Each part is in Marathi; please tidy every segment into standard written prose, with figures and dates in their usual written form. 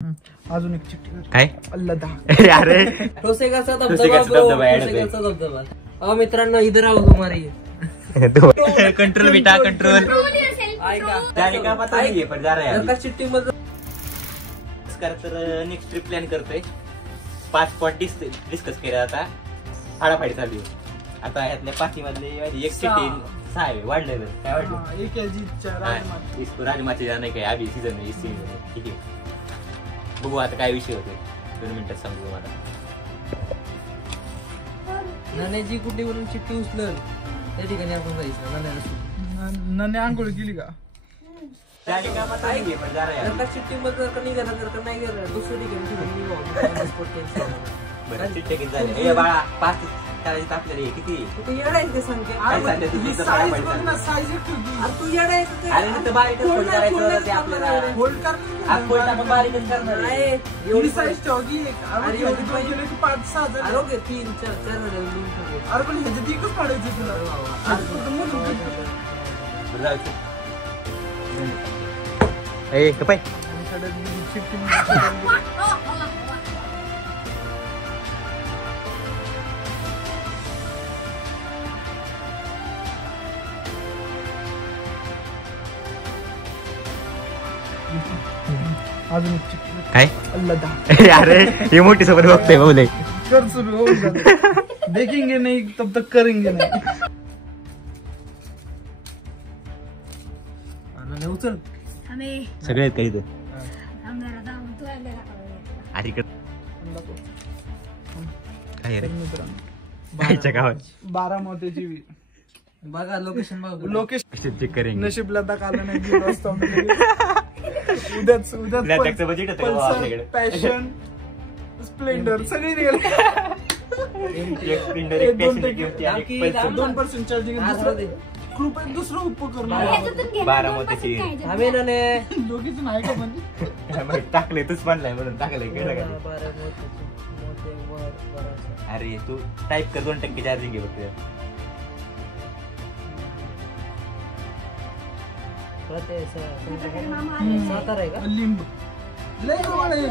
अजून एक चिठ्ठी काय अल्लाह अरे ठोसेघरचा धबधबा मित्रांनो इधर आओ तुम्हारी कंट्रोल बेटा कंट्रोल चिठ्ठी मध्ये तर नेक्स्ट ट्रिप प्लॅन करतोय 5 स्पॉट डिस्कस केला आता फाडाफाडी चालू आता यातल्या 5 मधले एक चिठ्ठी 6 आहे वाढलेलं काय वाढलं इसको राजमाची जाणे काय अभी सीझन ठीक आहे बघू आता काय विषय होते 2 मिनिटात सांगू तुम्हाला नाण्याची कुठलीवरून चिठ्ठी उचलल त्या ठिकाणी आपण जायचं नन्या आंघोळ केली का चिठ्ठी मध्ये नाही गेलं दुसरी चिठ्ठी किती झाली बाळा 5 करायचं आपल्याला किती तू येडायचं ते सांगते तू येडायचं अरे तर बारीकच फोल्ड करायचं होतं ते आपल्याला होल्ड फोल्ड आपण बारीकच करणार आहे एवढी साईज ठेवली अरे एवढी पाहिजे की 5-6 हजार अरे 3-4 हजार अरे पण ह्याच्यात एकच पाडायचं तुला ए कपाय अजून एक चिठ्ठी काय अल्लाह अरे हे मोठी सोबत बघतोय बोले कर सुरू देखेंगे नहीं तब तक करेंगे नहीं उचल सगळे आहेत काही अरे काय रे कायच्या गावात बारामतीची बघा लोकेशन बघा लोकेशन चेक करेंगे नशीब लडाख आलं नाही गेलो असतो उद्याच लडाखचं बजेट होतं का आपल्याकडे पॅशन स्प्लेंडर सगळी निघाली एक स्प्लेंडर एक पॅशन घेऊन ती 2% चार्जिंग कृपया दुसरं उपकरण बारामतीची आम्ही ना दोघीच नाही का म्हणजे टाकले तूच म्हणलाय म्हणून टाकलंय कळलं का अरे तू टाईप कर 2% चार्जिंग घे बघ सातारा आहे का लिंब लय जवळ आहे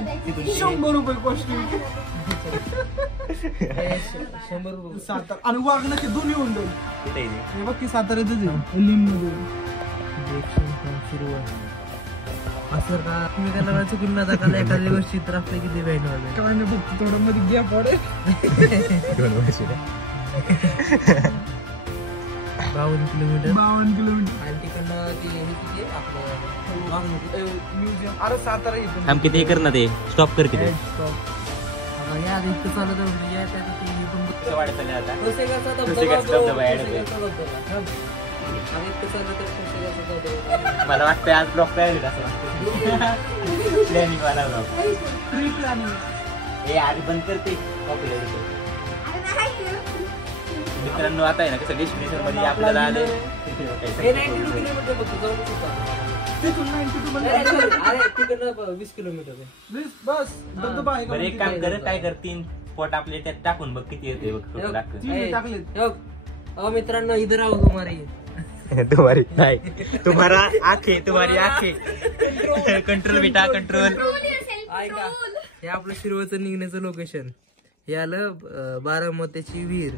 100 रुपये कॉस्टली 100 रुपये सातारा आणि वागण्याचे दोन्ही होऊन जाईल कुठे हे बघ की साताऱ्यातच आहे लिंब मध्ये सुरू आहे असं का तुम्ही त्याला चुकून ना दाखवला एखाद्या गोष्टी तर आपल्या किती वाईट व्हायला काय नाही बघ थोडं मध्ये गॅप पडेल 2 वर्ष 52 किलोमीटर 52 किलोमीटर आणि तिकडनं ते आपलं म्युझियम अरे सातारा इथून थांब किती कर ना ते स्टॉप कर किती या इतकं चालत या पण वाढत चालले आता ठोसेघरचा धबधबा ऍड होतोय. मला वाटतं आज ब्लॉक तयार होईल असं वाटतं प्लॅनिंग वाला ब्लॉक ट्री प्लॅनिंग हे आधी बंद करते मित्रांनो आता आहे ना कसं डेस्टिनेशन मध्ये आपल्याला आले हे 92 किलोमीटर बघतो जाऊन तिथून 92 मध्ये अरे तिकडनं 20 किलोमीटर आहे बस धबधबा आहे का बरं एक काम कर काय कर 3 स्पॉट आपले त्यात टाकून बघ किती येते बघ टाकले मित्रांनो इधर आओ तुम्हारी तुम्हारी नाही तुम्हारा आखे तुम्हारी आखे कंट्रोल बेटा कंट्रोल ऐका हे आपलं शिरवळचं निघण्याचं लोकेशन हे आलं बारामतीची विहीर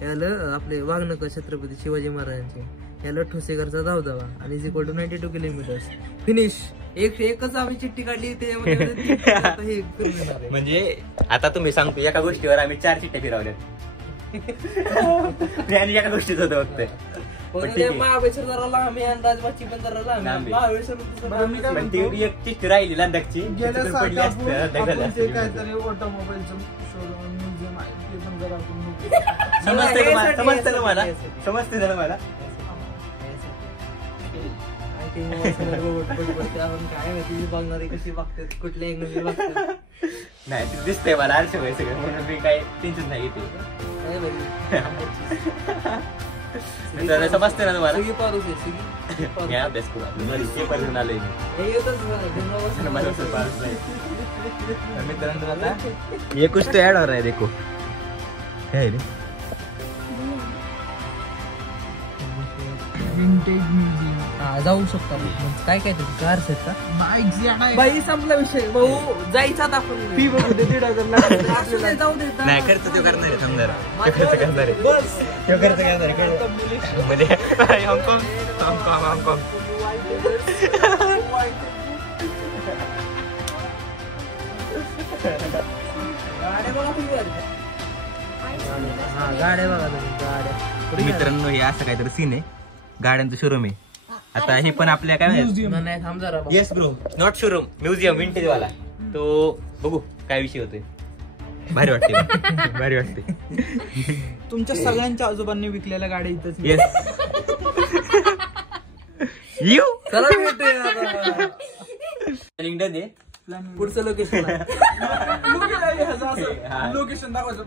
हे आलं आपले वाघनक छत्रपती शिवाजी महाराजांचे याला ठोसेघरचा धबधबा आणि is equal to 92 kilometre finish एकच आम्ही चिठ्ठी काढली त्याच्यामध्ये म्हणजे आता तुम्ही सांगतो एका गोष्टीवर आम्ही 4 चिठ्ठ्या फिरवल्या आणि एका गोष्टीच होतं फक्त महाबळेश्वर जरा लांब आणि राजबागची पण जरा लांब महाबळेश्वर पण ती एक चिठ्ठी राहिली लडाखची पडली काहीतरी ऑटोमोबाईलचं शोरूम म्युझियम आहे ते पण जरा समजतं मला समजते जरा मला काय माहिती बघणारे कशी बघतात कुठल्या अँगल बघतात नाही ते दिसतंय मला आरशे वय सगळं म्हणून मी काय टेन्शन नाही घेते समजते ना तुम्हाला अभ्यास करू आलोय मित्रांनो आता ये कुछ तो ऐड हो रहा है देखो क्या है रे विंटेज म्युझियम हा जाऊ शकतो आपण. मग काय काय तुम्ही कार आहेत का बाईक बाई संपला विषय भाऊ जायचा आपण फी बघू दे 1,500 जाऊ दे नाही खर्च तो करणार आहे समजा तो खर्च करणार आहे तो खर्च करणार आहे मध्ये हाँगकाँग हाँगकाँग हाँगकाँग हा गाड्या बघा तुम्ही गाड्या मित्रांनो हे असं काहीतरी सीन आहे गाड्यांचं शोरूम आहे आता हे पण आपल्या काय नाही थांब जरा भाऊ. Yes bro not showroom museum vintage वाला तो बघू काय विषय होतोय भारी वाटते भारी वाटते तुमच्या सगळ्यांच्या आजोबांनी विकलेल्या गाड्या इथंच येस यू चला भेटूया लिंक्डइन आहे पुढचं लोकेशन लोकेशन दाखवायचं